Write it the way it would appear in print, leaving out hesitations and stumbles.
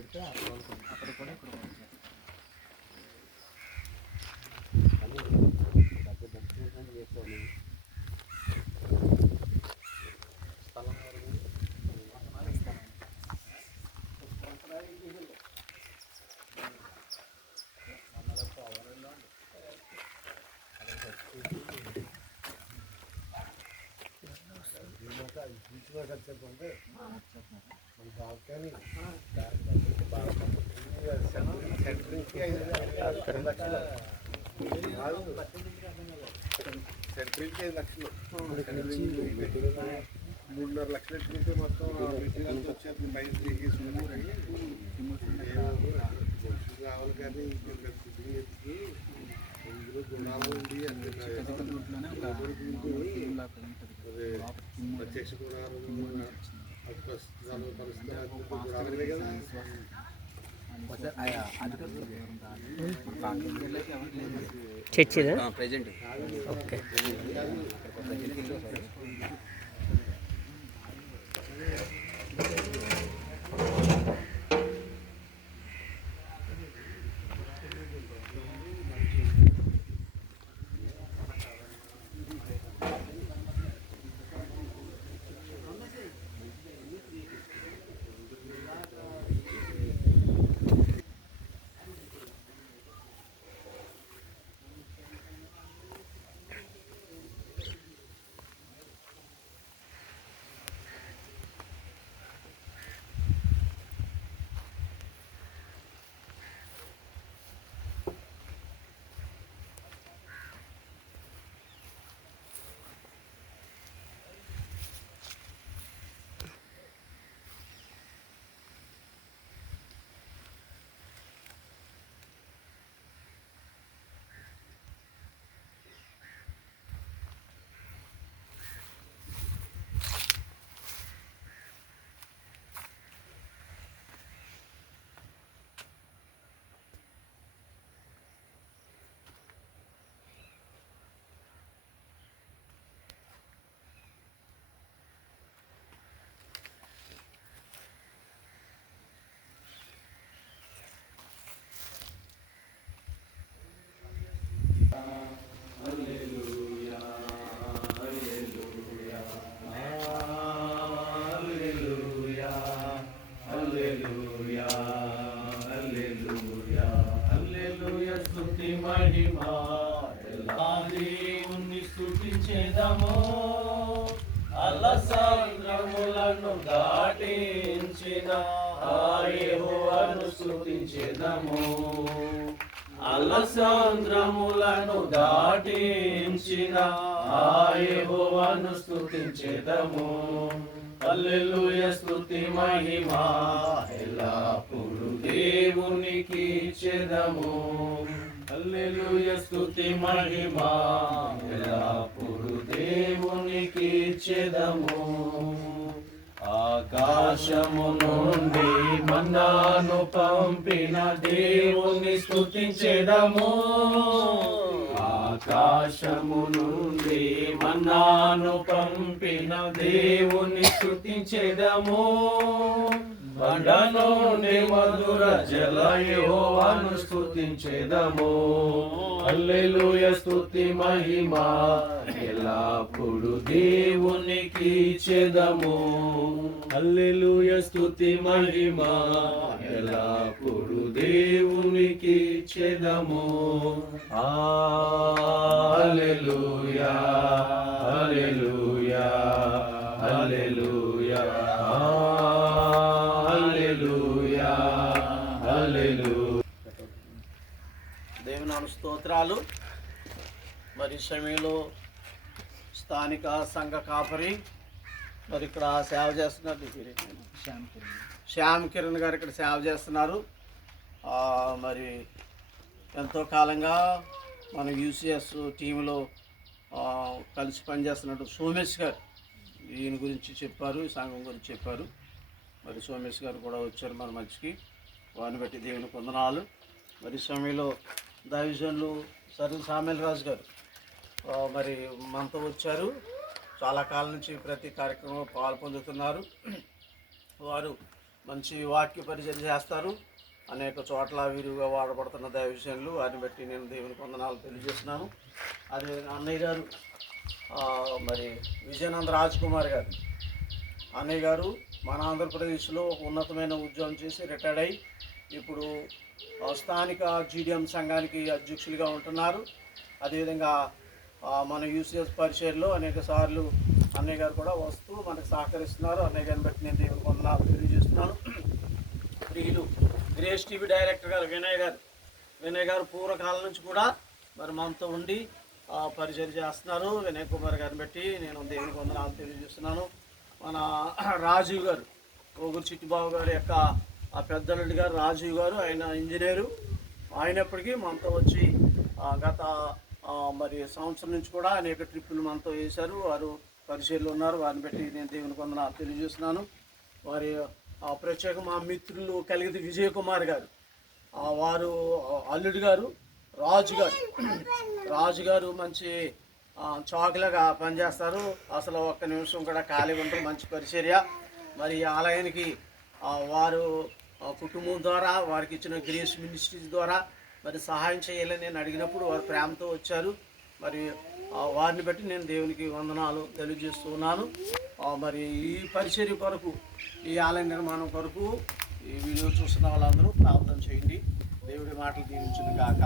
పెడితే అక్కడ కూడా ఇక్కడ స్థలం సెంట్రీకి 5 లక్షలు 3.5 లక్షలు ఎట్టుకుంటే మొత్తం మెటీరియల్స్ వచ్చేది పైన రావాలి కానీ ఇందులో గుణాలు ఉండి ప్రత్యక్ష గుణాలు పరిస్థితులు కదా. చర్చిదా ప్రెజెంట్ ఓకే. స్తుతించేదము అలసంద్రములను దాటించిన యెహోవాను స్తుతించేదము అలసంద్రములను దాటించిన యెహోవాను స్తుతించేదము హల్లెలూయా స్తుతి మహిమ ఎల్లప్పుడూ దేవునికి ఇచ్చేదము హల్లెలూయా స్తుతి మహిమ ఎల్లప్పుడూ దేవునికి ఇచ్చేదము ఆకాశము నుండి మన్నాను పంపిన దేవుని స్తుతించేదము ఆకాశము నుండి మన్నాను పంపిన దేవుని స్తుతించేదము బండ నుండి మధుర జల యెహోవాను స్తుతించేదము హల్లెలూయా స్తుతి మహిమ ఎల్లప్పుడూ దేవునికి ఇచ్చేదము హల్లెలూయా స్తుతి మహిమ ఎల్లప్పుడూ దేవునికి ఇచ్చేదము హల్లెలూయా హల్లెలూయా హల్లెలూయా హల్లెలూయా హల్లెలూయా. దేవుని స్తోత్రాలు. మరి సమయంలో స్థానిక సంఘ కాపరి మరి ఇక్కడ సేవ చేస్తున్నారు శ్యామ్ కిరణ్ గారు ఇక్కడ సేవ చేస్తున్నారు. మరి ఎంతో కాలంగా మన యూసిఎస్ టీంలో కలిసి పనిచేస్తున్నట్టు సోమేష్ గారు ఈయన గురించి చెప్పారు, ఈ సంఘం గురించి చెప్పారు. మరి సోమేష్ గారు కూడా వచ్చారు మన మంచికి, వారిని బట్టి దేవుని వందనాలు. మరి సమయంలో దైవజనులు సర్ల సామేల్ రాజు గారు మరి మనతో వచ్చారు. చాలా కాలం నుంచి ప్రతి కార్యక్రమంలో పాల్పొందుతున్నారు. వారు మంచి వాక్య పరిచయం చేస్తారు. అనేక చోట్ల వీరుగా వాడబడుతున్న దైవజనులు, వారిని బట్టి నేను దేవునికి వందనాలు తెలియజేస్తున్నాను. అదే అన్నయ్య గారు మరి విజయనంద రాజ్ కుమార్ గారు, అన్నయ్య గారు మన ఆంధ్రప్రదేశ్లో ఉన్నతమైన ఉద్యోగం చేసి రిటైర్డ్ అయ్యి ఇప్పుడు స్థానిక జీడిఎం సంఘానికి అధ్యక్షులుగా ఉంటున్నారు. అదేవిధంగా మన యూసీఎస్ పరిచయలో అనేక సార్లు అన్నయ్య గారు కూడా వస్తూ మనకు సహకరిస్తున్నారు. అన్నయ్య గారిని బట్టి నేను దేవునికి వందనాలు తెలియజేస్తున్నాను. ప్రియులు గ్రేస్ టీవీ డైరెక్టర్ గారు వినయ్ గారు పూర్వకాలం నుంచి కూడా మరి మనతో ఉండి పరిచయం చేస్తున్నారు. వినయ్ కుమార్ గారిని బట్టి నేను దేవునికి వందనాలు తెలియజేస్తున్నాను. మన రాజీవ్ గారు, ఓగురు చిట్టిబాబు గారి యొక్క పెద్దలుడి గారు రాజీవ్ గారు, ఆయన ఇంజనీరు అయినప్పటికీ మనతో వచ్చి గత మరి సంవత్సరం నుంచి కూడా అనేక ట్రిప్పులు మనతో వేశారు. వారు పరిచయంలో ఉన్నారు. వారిని బట్టి నేను దేవునికి వందనాలు తెలియజేస్తున్నాను. వారి ప్రత్యేక మా మిత్రులు కలిగితే విజయ్ కుమార్ గారు, వారు అల్లుడు గారు రాజు గారు మంచి చాకులాగా పనిచేస్తారు. అసలు ఒక్క నిమిషం కూడా ఖాళీగా ఉంటారు. మంచి పరిచర్య. మరి ఆలయానికి వారు కుటుంబం ద్వారా వారికి ఇచ్చిన గ్రేస్ మినిస్ట్రీస్ ద్వారా మరి సహాయం చేయాలని నేను అడిగినప్పుడు వారు ప్రేమతో వచ్చారు. మరి వారిని బట్టి నేను దేవునికి వందనాలు తెలియజేస్తున్నాను. మరి ఈ పరిచర్య కొరకు, ఈ ఆలయ నిర్మాణం కొరకు ఈ వీడియో చూస్తున్న వాళ్ళందరూ ప్రార్థన చేయండి. దేవుడి మాటలు దీవించును గాక.